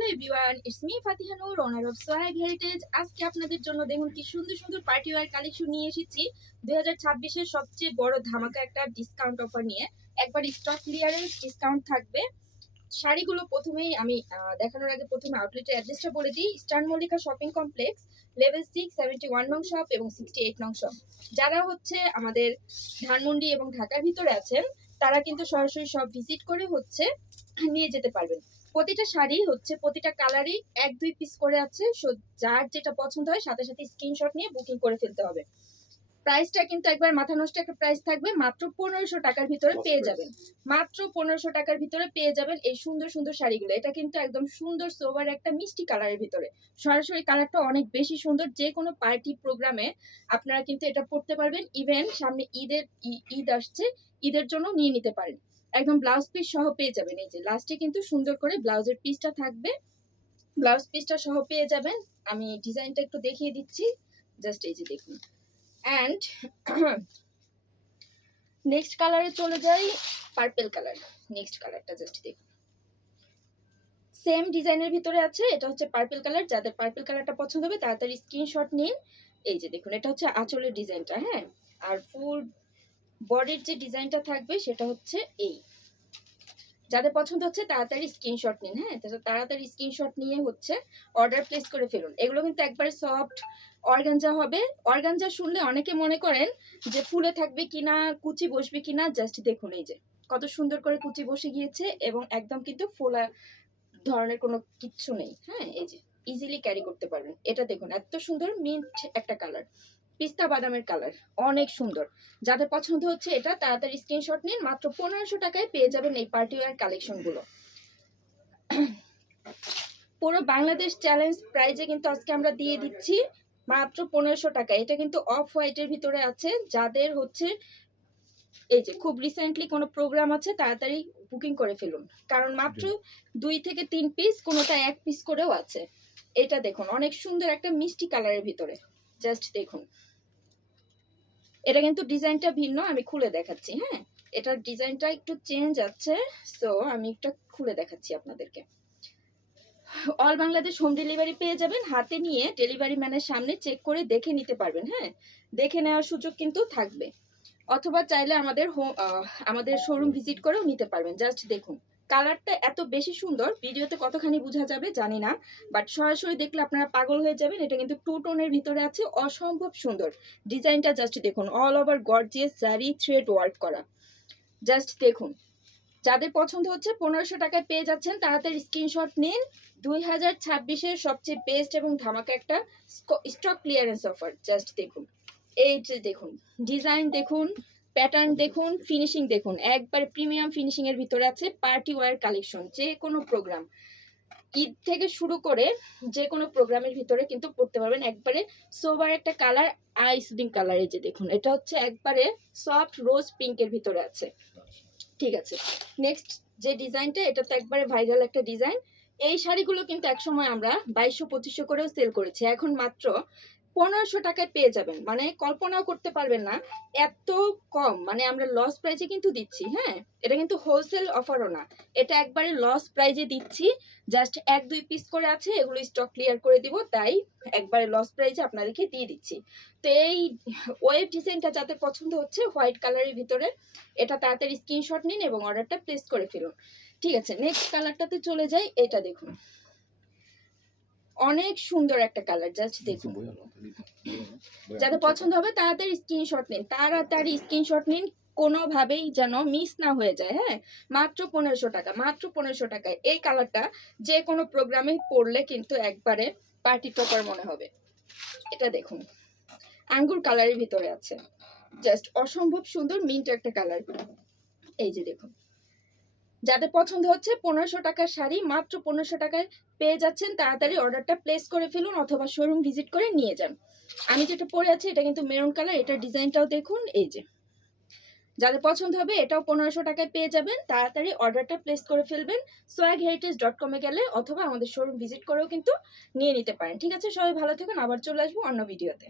Hello everyone, it's me Fatiha Noor, owner of Sohag heritage. আজকে আপনাদের জন্য দেখুন কি সুন্দর সুন্দর পার্টি ওয়্যার কালেকশন নিয়ে এসেছি 2026-এর সবচেয়ে বড় ধামাকা একটা ডিসকাউন্ট অফার নিয়ে। একবার স্টক ক্লিয়ারেন্স ডিসকাউন্ট থাকবে। শাড়িগুলো প্রথমেই আমি দেখানোর আগে প্রথমে আউটলেটের অ্যাড্রেসটা বলে দিই। Eastern Mallika shopping complex, level 6, 71 নং শপ এবং 68 নং শপ। যারা হচ্ছে আমাদের ধানমন্ডি এবং ঢাকার ভিতরে আছেন তারা কিন্তু সরাসরি সব ভিজিট করে হচ্ছে নিয়ে যেতে পারবেন। প্রতিটা শাড়ি হচ্ছে প্রতিটা কালারই 1-2 পিস করে আছে। যার যেটা পছন্দ হয় সাথে সাথে স্ক্রিনশট নিয়ে বুকিং করে ফেলতে হবে। প্রাইসটা কিন্তু একবার মাথা নষ্ট একটা প্রাইস থাকবে, মাত্র 1500 টাকার ভিতরে পেয়ে যাবেন। মাত্র 1500 টাকার ভিতরে পেয়ে যাবেন এই সুন্দর সুন্দর শাড়িগুলো। এটা কিন্তু একদম সুন্দর সোবার একটা মিষ্টি কালারের ভিতরে। সরাসরি কালারটা অনেক বেশি সুন্দর। যে কোনো পার্টি প্রোগ্রামে আপনারা কিন্তু এটা পরতে পারবেন। ইভেন সামনে ঈদ আসছে, ঈদের জন্য নিয়ে নিতে পারেন। একদম ব্লাউজ পিস সহ পেয়ে যাবেন। এই যে লাস্টে কিন্তু সুন্দর করে ব্লাউজের পিসটা থাকবে, ব্লাউজ পিসটা সহ পেয়ে যাবেন। আমি ডিজাইনটা একটু দেখিয়ে দিচ্ছি, জাস্ট এই যে দেখুন। অ্যান্ড নেক্সট কালারে চলে যাই, পার্পল কালার। নেক্সট কালারটা জাস্ট দেখুন, সেম ডিজাইনের ভিতরে আছে। এটা হচ্ছে পার্পল কালার। যাদের পার্পল কালারটা পছন্দ হবে তাড়াতাড়ি স্ক্রিনশট নিন। এই যে দেখুন, এটা হচ্ছে আঁচলের ডিজাইনটা, হ্যাঁ। আর ফুল বডির যে ডিজাইনটা থাকবে সেটা হচ্ছে এই। যাদের পছন্দ হচ্ছে তাড়াতাড়ি স্ক্রিনশট নিন, হ্যাঁ। তাড়াতাড়ি স্ক্রিনশট নিয়ে হচ্ছে অর্ডার প্লেস করে ফেলুন। এগুলো কিন্তু একবারে সফট অর্গানজা হবে। অর্গানজা শুনলে অনেকে মনে করেন যে ফুলে থাকবে কিনা, কুচি বসবে কিনা। জাস্ট দেখুন এই যে কত সুন্দর করে কুচি বসে গিয়েছে এবং একদম কিন্তু ফোলা ধরনের কোনো কিচ্ছু নেই, হ্যাঁ। এই যে ইজিলি ক্যারি করতে পারবেন। এটা দেখুন এত সুন্দর মিন্ট একটা কালার, পিস্তা বাদামের কালার, অনেক সুন্দর। যাদের পছন্দ হচ্ছে এটা তাড়াতাড়ি স্ক্রিনশট নিন। মাত্র 1500 টাকায় পেয়ে যাবেন এই পার্টি ওয়্যার কালেকশন গুলো। পুরো বাংলাদেশ চ্যালেঞ্জ প্রাইজে কিন্তু আজকে আমরা দিয়ে দিচ্ছি মাত্র 1500 টাকা। এটা কিন্তু অফ হোয়াইটের ভিতরে আছে। যাদের হচ্ছে এই যে খুব রিসেন্টলি কোনো প্রোগ্রাম আছে তাড়াতাড়ি বুকিং করে ফেলুন, কারণ মাত্র 2 থেকে 3 পিস, কোনোটা 1 পিস করেও আছে। এটা দেখুন অনেক সুন্দর একটা মিষ্টি কালারের ভিতরে, জাস্ট দেখুন। এটা কিন্তু ডিজাইনটা ভিন্ন, আমি খুলে দেখাচ্ছি, হ্যাঁ। এটার ডিজাইনটা একটু চেঞ্জ আছে, সো আমি একটা খুলে দেখাচ্ছি আপনাদেরকে। অল বাংলাদেশ হোম ডেলিভারি পেয়ে যাবেন। হাতে নিয়ে ডেলিভারি ম্যানের সামনে চেক করে দেখে নিতে পারবেন, হ্যাঁ। দেখে নেওয়ার সুযোগ কিন্তু থাকবে। অথবা চাইলে আমাদের শোরুম ভিজিট করেও নিতে পারবেন। জাস্ট দেখুন কালারটা এত বেশি সুন্দর, ভিডিওতে কতখানি বোঝা যাবে জানি না, বাট সরাসরি দেখলে আপনারা পাগল হয়ে যাবেন। এটা কিন্তু 2 টোনের ভিতরে আছে, অসম্ভব সুন্দর ডিজাইনটা। জাস্ট দেখুন, অল ওভার গর্জিয়াস জারি থ্রেড ওয়ার্ক করা। জাস্ট দেখুন, যাদের পছন্দ হচ্ছে 1500 টাকায় পেয়ে যাচ্ছেন। তাড়াতাড়ি স্ক্রিনশট নিন। 2026-এর সবচেয়ে বেস্ট এবং ধামাকা একটা স্টক ক্লিয়ারেন্স অফার। জাস্ট দেখুন, এই যে দেখুন ডিজাইন দেখুন, প্যাটার্ন দেখুন, ফিনিশিং দেখুন, একবার প্রিমিয়াম ফিনিশিং এর ভিতরে আছে। পার্টি ওয়্যার কালেকশন, যে কোনো প্রোগ্রাম, ঈদ থেকে শুরু করে যে কোনো প্রোগ্রামের ভিতরে কিন্তু পড়তে পারবেন। একবারে সোবার একটা কালার, আইসডিং কালার। এই যে দেখুন, এটা হচ্ছে একবারে সফট রোজ পিঙ্কের ভিতরে আছে। ঠিক আছে, নেক্সট যে ডিজাইনটা, এটা তো একবারে ভাইরাল একটা ডিজাইন। এই শাড়িগুলো কিন্তু একসময় আমরা 2200-2500 করেও সেল করেছি, এখন মাত্র 1500 টাকায় পেয়ে যাবেন। মানে কল্পনাও করতে পারবেন না এত কম। মানে আমরা লস প্রাইজে কিন্তু দিচ্ছি, হ্যাঁ। এটা কিন্তু হোলসেল অফারও না, এটা একবারে লস প্রাইজে দিচ্ছি। জাস্ট 1-2 পিস করে আছে, এগুলো স্টক ক্লিয়ার করে দিব, তাই একবারে লস প্রাইজে আপনাদেরকে দিয়ে দিচ্ছি। তো এই ওয়েভ ডিজাইনটা যাদের পছন্দ হচ্ছে হোয়াইট কালারের ভিতরে, এটা তাড়াতাড়ি স্ক্রিনশট নিন এবং অর্ডারটা প্লেস করে ফেলুন। ঠিক আছে, নেক্সট কালারটাতে চলে যাই। এটা দেখুন অনেক সুন্দর একটা কালার, জাস্ট দেখুন। যাদের পছন্দ হবে তাড়াতাড়ি স্ক্রিনশট নিন, তাড়াতাড়ি স্ক্রিনশট নিন, কোনোভাবেই যেন মিস না হয়ে যায়, হ্যাঁ। মাত্র 1500 টাকা, মাত্র 1500 টাকায় এই কালারটা যে কোনো প্রোগ্রামে পরলে কিন্তু একবারে পার্টি টপার মনে হবে। এটা দেখুন আঙ্গুর কালারের ভিতরে আছে, জাস্ট অসম্ভব সুন্দর মিন্ট একটা কালার। এই যে দেখুন, যাদের পছন্দ হচ্ছে 1500 টাকার শাড়ি মাত্র 1500 টাকায় পেয়ে যাচ্ছেন। তাড়াতাড়ি অর্ডারটা প্লেস করে ফেলুন অথবা শোরুম ভিজিট করে নিয়ে যান। আমি যেটা পরে আছি এটা কিন্তু মেরুন কালার, এটার ডিজাইনটাও দেখুন। এই যে যাদের পছন্দ হবে এটাও 1500 টাকায় পেয়ে যাবেন। তাড়াতাড়ি অর্ডারটা প্লেস করে ফেলবেন sohagheritage.com এ গেলে, অথবা আমাদের শোরুম ভিজিট করেও কিন্তু নিয়ে নিতে পারেন। ঠিক আছে, সবাই ভালো থাকুন, আবার চলে আসবো অন্য ভিডিওতে।